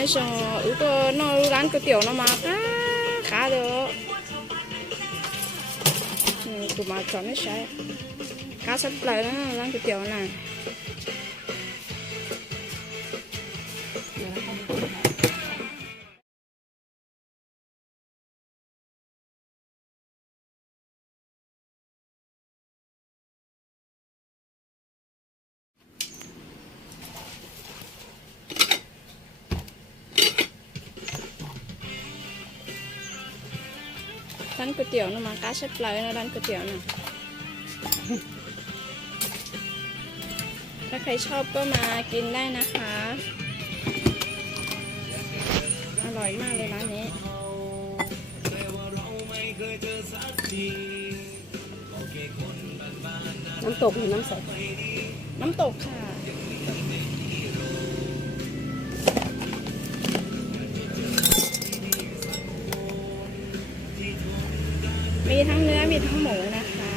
nhớ xong ứ có nó bán cái tiểu nó mà khá được tụi mà chọn nó sẽ cá sắp lại đó bán cái tiểu nàyร้านก๋วยเตี๋ยวนะมาก้าเชฟเลยนะร้านก๋วยเตี๋ยวนะถ้าใครชอบก็มากินได้นะคะอร่อยมากเลยร้านนี้น้ำตกหรือน้ำใสน้ำตกค่ะมีทั้งเนื้อมีทั้งหมูนะคะ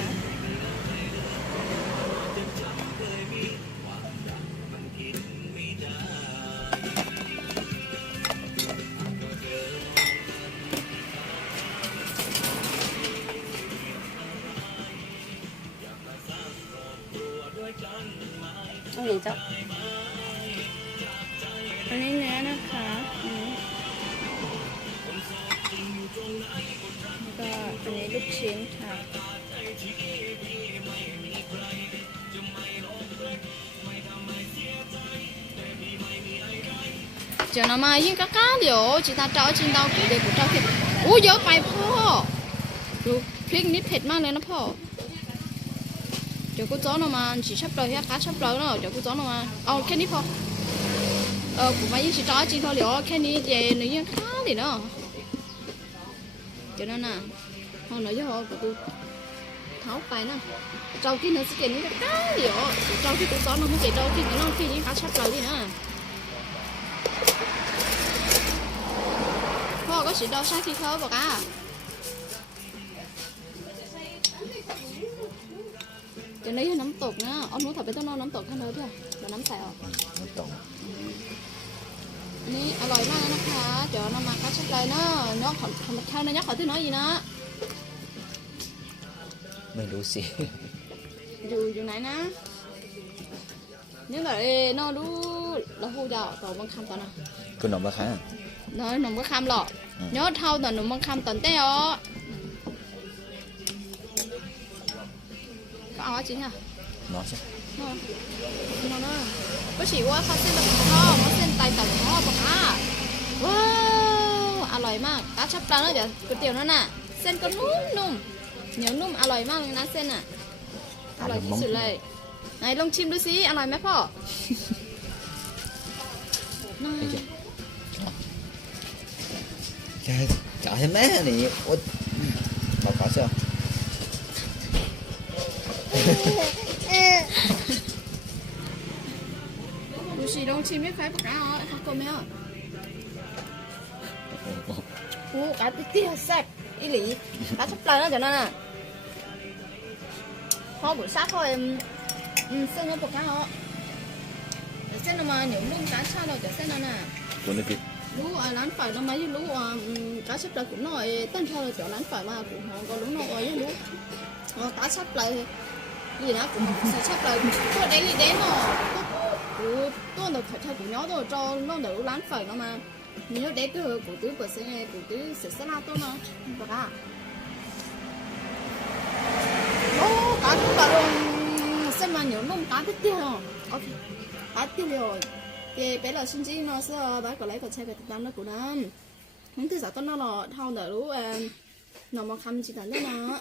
ต้องอย่างเจ้าอันนี้เนื้อนะคะแล้วก็อันนี้ลูกชิ้นค่ะเดี๋ยวเรามายิ่งก้าเดี๋ยวจีตาเจ้าจินเตากี่เด็กของเจ้าเผ็ดโอ้เยอะไปพ่อดูพริกนิดเผ็ดมากเลยนะพ่อเดี๋ยวกูจ้อนออกมาchỉ sắpเลยฮะcá sắpเลยเนาะเดี๋ยวกูจ้อนออกมาเอาแค่นี้พอผมมายิ่งจีจ้าจีพอเดี๋ยวแค่นี้เดี๋ยวหนูยิ่งก้าเดี๋ยวเนาะเดี๋ยวนั่นน่ะพอหนูจะเอากูtháoไปนะเจ้ากินเนื้อสเก็ตนี่ก้าเดี๋ยวเจ้าที่กูจ้อนมันไม่เก๋เจ้าที่กินน้องที่ยิ่งcá sắpเลยดินะพ่อก็chỉ đau sai khi khơi bọc àจะได้น้ำตกนะเอาหนูถัดไปต้องนอนน้ำตกท่านเลยเถอะเดี๋ยวน้ำใสออกน้ำตกอันนี้อร่อยมากนะคะเดี๋ยวน้ำมาคัดชัดเลยเนาะน้องขอทำข้าวนะยักษ์ขอที่น้อยอีนะไม่รู้สิอยู่ไหนนะนี่แบบน้องดูเราพูดจะต่อบางคำตอนน่ะคุณหนมปะคะน้อยหนุ่มก็คำหรอกย้อนเท่าแต่หนุ่มบางคำตอนเต้อก็เอาจริงอ่ะน้องใช่น้องนะก็ฉีว่าเขาเส้นตะกั่วทอดเขาเส้นไตตะกั่วทอดปะค่ะว้าวอร่อยมากกาชับปลาแล้วเดี๋ยวก๋วยเตี๋ยวนั่นน่ะเส้นก็นุ่มเหนียวนุ่มอร่อยมากเลยนะเส้นอ่ะอร่อยที่สุดเลยไหนลองชิมดูสิอร่อยไหมพ่อTrời ơi má này ôi màu cỏ saoดูสิลองชิมไม่ใครปากกาอ๋อเขาโกไม่อ่ะโอ้กาติเตี้ยแซ่บอีหลีกาชับปลาแล้วเดี๋ยวนั่นน่ะพ่อบุษราพ่อเส้นnóปากกาอ๋อเส้นมาเหนียวนุ่มกาชาเราจะเส้นนั่นน่ะตัวนี้ผิดlú lán phải nó mấy lú cá sắp lại cũng nói tên theo là chỗ lán phải mà cũng họ có lú nó rồi lú cá sắp lại gì đó cũng sắp lại tôi đấy thì đến rồi tôi được phải theo của nó rồi cho nó được lán phải nó mà nếu đấy từ của tứ của tứ sẽ là tôi mà và cả ô cá sắp lại xem mà nhiều nông cá biết tiêu rồi cá tiêu rồi thì bé là sinh viên nó sẽ bác có lấy cái xe về tập nó của nó không thứ sáu nó là thao đỡ nó mà khăm chỉ là nó